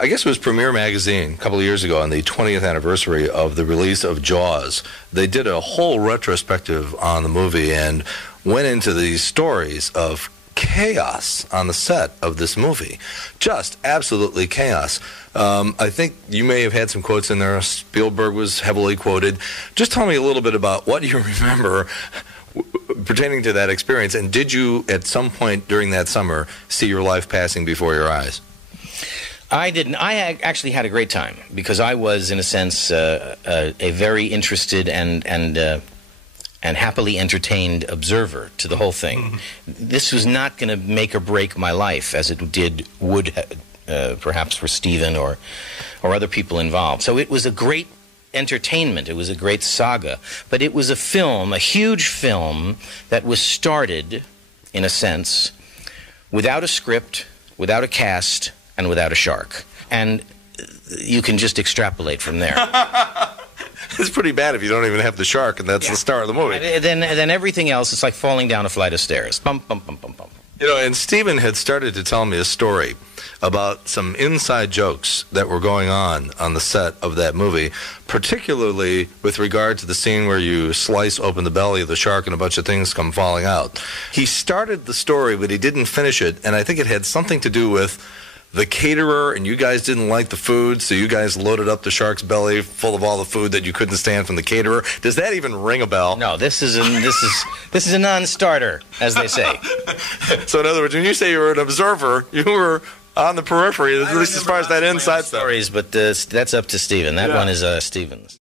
I guess it was Premiere Magazine a couple of years ago on the 20th anniversary of the release of Jaws. They did a whole retrospective on the movie and went into these stories of chaos on the set of this movie. Just absolutely chaos. I think you may have had some quotes in there. Spielberg was heavily quoted. Just tell me a little bit about what you remember pertaining to that experience, and did you at some point during that summer see your life passing before your eyes? I didn't. I actually had a great time because I was, in a sense, a very interested and happily entertained observer to the whole thing. Mm-hmm. This was not going to make or break my life as it would perhaps for Stephen or other people involved. So it was a great entertainment. It was a great saga. But it was a film, a huge film, that was started, in a sense, without a script, without a cast, and without a shark. And you can just extrapolate from there. It's pretty bad if you don't even have the shark, and that's the star of the movie. Then everything else, it's like falling down a flight of stairs. Bum, bum, bum, bum, bum. You know, and Stephen had started to tell me a story about some inside jokes that were going on the set of that movie, particularly with regard to the scene where you slice open the belly of the shark and a bunch of things come falling out. He started the story, but he didn't finish it, and I think it had something to do with the caterer, and you guys didn't like the food, so you guys loaded up the shark's belly full of all the food that you couldn't stand from the caterer. Does that even ring a bell? No, this is a non-starter, as they say. So in other words, when you say you were an observer, you were on the periphery, at least as far as that inside stuff. Stories, but that's up to Stephen. That one is Stephen's.